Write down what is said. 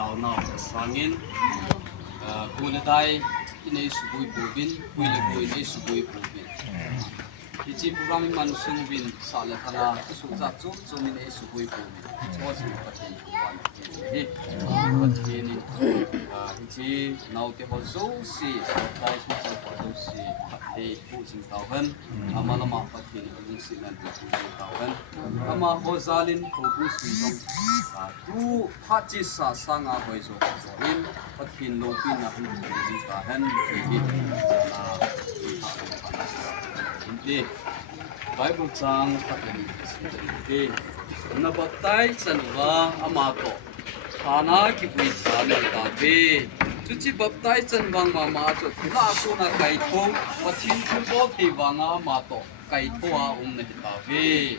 tao na sangin kulidai inay subui bubin kuilu inay subui bubin Iji programming manusung bin sala kana suza chu chumin e subui bubin so sin patin wan hi patin iji nau ke bozo si tai su sa bozo si he pu sing tawen amala ma patin ung sinan pu sing tawen ama hozalin probu sing tu hachi sa sanga hoizo in patin lopin na hin ta han hi na Hindi. Bible sang patin hindi. Nabatay sanwa amato. Kana kipui sana tabi. Cuci baptai sanwang mama to. Kina ako na kaito. Patin ko ti banga amato. Kaito a na tabi.